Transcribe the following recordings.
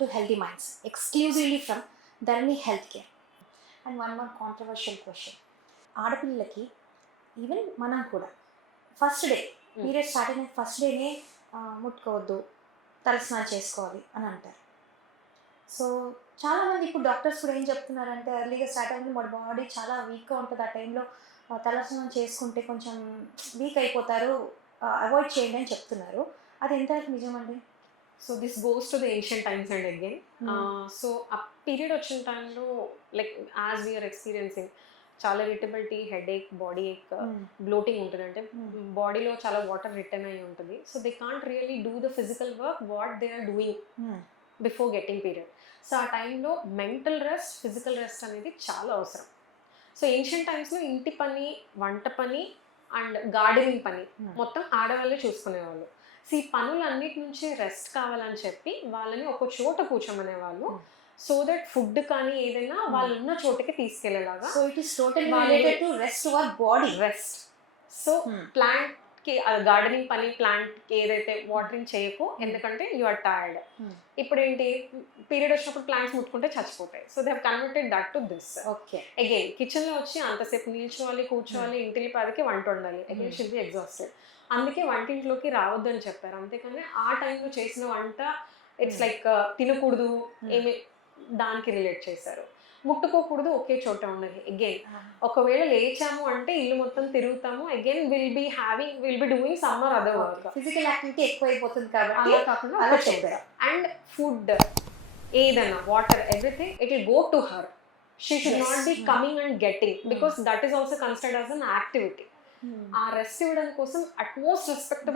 to Healthy Minds, exclusively from Dharani Healthcare. And one more controversial question. ఆడపిల్లలకి even మనం కూడా first day period start అయిన first డేనే ముట్టుకోవద్దు, తలస్నానం చేసుకోవాలి అని అంటారు. సో చాలామంది ఇప్పుడు డాక్టర్స్ కూడా ఏం చెప్తున్నారంటే ఎర్లీగా స్టార్ట్ అయింది మన బాడీ చాలా వీక్గా ఉంటుంది, ఆ టైంలో తలస్నానం చేసుకుంటే కొంచెం వీక్ అయిపోతారు, అవాయిడ్ చేయండి అని చెప్తున్నారు. అది ఎంతవరకు నిజమండి? So this goes to the ancient times and again. So a period వచ్చిన టైంలో లైక్ యాజ్ వీఆర్ ఎక్స్పీరియన్సింగ్ చాలా irritability, headache, body ache, bloating ఉంటుంది. అంటే బాడీలో చాలా వాటర్ రిటర్న్ అయ్యి ఉంటుంది. So they can't really do the physical work what they are doing before getting period. So ఆ టైంలో మెంటల్ రెస్ట్, ఫిజికల్ రెస్ట్ అనేది చాలా అవసరం. సో ఏన్షియంట్ టైమ్స్లో ఇంటి పని, వంట పని అండ్ గార్డెనింగ్ పని మొత్తం ఆడవాళ్ళే చూసుకునేవాళ్ళు. సో ఈ పనులన్నిటి నుంచి రెస్ట్ కావాలని చెప్పి వాళ్ళని ఒక చోట కూర్చోమనేవాళ్ళు. సో దట్ ఫుడ్ కానీ ఏదైనా వాళ్ళు ఉన్న చోటకి తీసుకెళ్లేలాగా. So it is totally related to rest your body. Rest. So ప్లాంట్కి గార్డెనింగ్ పని, ప్లాంట్కి ఏదైతే వాటరింగ్ చేయకు, ఎందుకంటే యు ఆర్ టైర్డ్. ఇప్పుడు ఏంటి, పీరియడ్ వచ్చినప్పుడు ప్లాంట్స్ ముట్టుకుంటే చచ్చిపోతాయి. So they have converted that to this. Okay. Again కిచెన్లో వచ్చి అంతసేపు నిల్చోవాలి, కూర్చోవాలి, ఇంటికి పదికి వంట వండాలి. Again should be exhausted. అందుకే వంటింట్లోకి రావద్దు అని చెప్పారు. అంతేకాని ఆ టైంలో చేసిన వంట ఇట్స్ లైక్ తినకూడదు, ఏమి దానికి రిలేట్ చేశారు. ముట్టుకోకూడదు, ఒకే చోట ఉండదు. అగైన్ ఒకవేళ లేచాము అంటే ఇల్లు మొత్తం తిరుగుతాము. Again will be doing some or other work. Physical activity ఎక్కువ అయిపోతుంది కాబట్టి అలా కాకుండా అలా చెప్పారు. అండ్ ఫుడ్ ఏదైనా, water, everything it will go to her. She should not be coming and getting, because that is also considered as an activity. ఆ rest ఇవ్వడం కోసం అట్మోస్ట్ రెస్పెక్టబుల్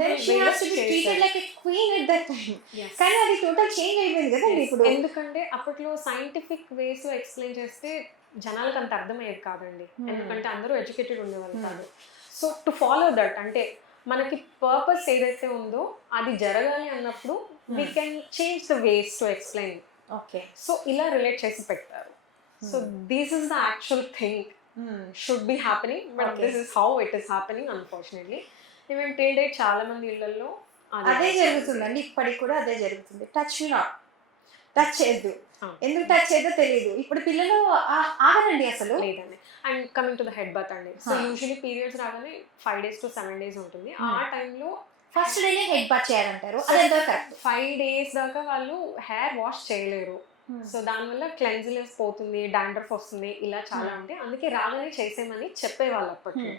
కానీ అది టోటల్ చేంజ్ అయిపోయింది కదండి ఇప్పుడు. ఎందుకంటే అప్పట్లో సైంటిఫిక్ వేస్ లో ఎక్స్ప్లెయిన్ చేస్తే జనాలకు అంత అర్థమయ్యేది కాదండి. ఎందుకంటే అందరూ ఎడ్యుకేటెడ్ ఉండేవాళ్ళు కాదు. సో టు ఫాలో దట్, అంటే మనకి పర్పస్ ఏదైతే ఉందో అది జరగాలి అన్నప్పుడు we can change the ways to explain. Okay. So ఇలా రిలేట్ చేసి పెట్టారు. So this is the actual thing should be happening, but this is how it is happening, unfortunately. Even till date చాలా మంది ఇళ్లలో అదే జరుగుతుందండి. ఇప్పటికి కూడా అదే జరుగుతుంది. టచ్ చేయొద్దు, ఎందుకు టచ్ చేయదో తెలియదు. ఇప్పుడు పిల్లలు ఆగరండి అసలు. లేదండి. And coming to the head bath అండి. సో యూజువల్లీ పీరియడ్స్ రాగానే 5 days to 7 days ఉంటుంది. ఆ టైంలో ఫస్ట్ డేనే హెడ్ బాత్ చేయాలంటారు. అదే కరెక్ట్. 5 days దాకా వాళ్ళు హెయిర్ వాష్ చేయలేరు. సో దానివల్ల క్లెన్జినెస్ పోతుంది, డాండ్రఫ్ వస్తుంది, ఇలా చాలా ఉంటాయి. అందుకే రాగానే చేసేమని చెప్పేవాళ్ళు అప్పట్లో.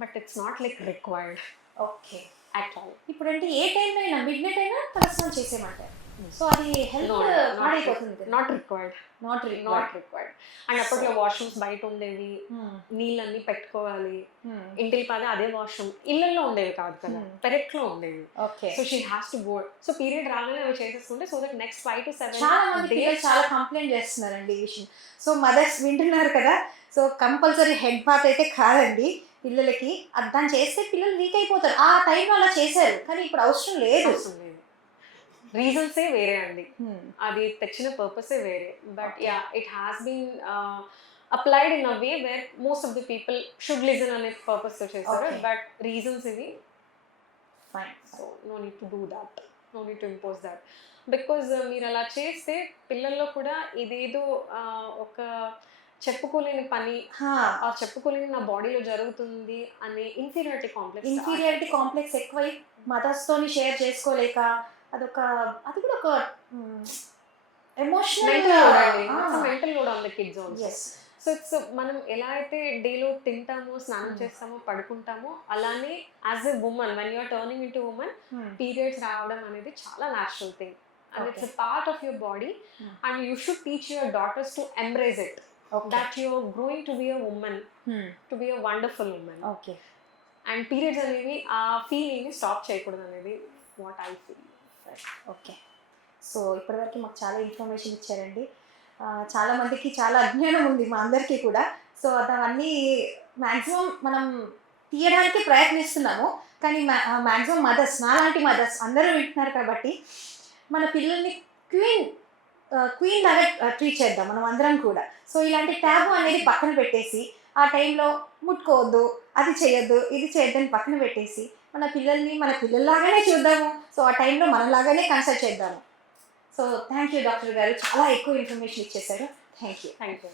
But it's not like required. Okay. At all. ఇప్పుడు అంటే ఏ టైంలో అయినా మిడ్ నైట్ అయినా తలస్నానం చేసేమంటారు. సో అది హెల్త్ పాడైపోతుంది. Not required. అండ్ అప్పట్లో వాష్రూమ్స్ బయట ఉండేవి, నీళ్ళన్నీ పెట్టుకోవాలి, ఇంటికి పదే అదే వాష్రూమ్. ఇళ్లలో ఉండేవి కాదు కదా, పెరట్లో ఉండేవి. So she has to go. So period రాగానే అవి చేసేసుకుంటే so that next 5 to 7 days చాలా కంప్లైంట్ చేస్తున్నారండి ఈ విషయం. సో మదర్స్ వింటున్నారు కదా, సో కంపల్సరీ హెడ్ బాత్ అయితే కాదండి పిల్లలకి. దాన్ని చేస్తే పిల్లలు వీక్ అయిపోతారు. ఆ టైంలో అలా చేశారు, కానీ ఇప్పుడు అవసరం లేదు. రీజన్సే వేరే అండి, అది తెచ్చిన పర్పసే వేరే. But ya, it has been applied in a way where most of the people should listen అనే పర్పస్తో చేస్తారు. బట్ రీజన్స్ ఇవి. So no need to do that, no need to impose that. Because మీరు అలా చేస్తే పిల్లల్లో కూడా ఇదేదో ఒక చెప్పుకోలేని పని, ఆ చెప్పుకోలేని నా బాడీలో జరుగుతుంది అనే ఇన్ఫీరియారిటీ కాంప్లెక్స్ ఎక్కువై మదర్స్తోని షేర్ చేసుకోలేక అది కూడా ఒక emotional mental load on the kids also. So it's మనం ఎలా అయితే డేలో తింటామో, స్నానం చేస్తామో, పడుకుంటామో, అలానే as a women when you're turning into women periods రావడం అనేది చాలా natural thing. And it's a part of your body. And you should teach your daughters to embrace it. That you are growing to be a woman, to be a wonderful woman. Okay. And periods అనేవి ఆ ఫీలింగ్ని stop చేయకూడదు అనేది what I feel. Okay. So ఇప్పటివరకు మాకు చాలా information ఇచ్చారండి. చాలా మందికి చాలా అజ్ఞానం ఉంది, మా అందరికీ కూడా. సో అవన్నీ మ్యాక్సిమం మనం తీయడానికి ప్రయత్నిస్తున్నాము, కానీ మ్యాక్సిమం మదర్స్, నాలాంటి మదర్స్ అందరూ వింటున్నారు కాబట్టి మన పిల్లల్ని క్వీన్ లాగా ట్రీట్ చేద్దాం మనం అందరం కూడా. సో ఇలాంటి ట్యాబు అనేది పక్కన పెట్టేసి, ఆ టైంలో ముట్టుకోవద్దు, అది చేయొద్దు, ఇది చేయొద్దని పక్కన పెట్టేసి మన పిల్లల్ని మన పిల్లల్లాగానే చూద్దాము. సో ఆ టైంలో మనలాగానే కన్సల్ట్ చేద్దాము. సో థ్యాంక్ యూ డాక్టర్ గారు, చాలా ఎక్కువ ఇన్ఫర్మేషన్ ఇచ్చేసారు. Thank you. Thank you.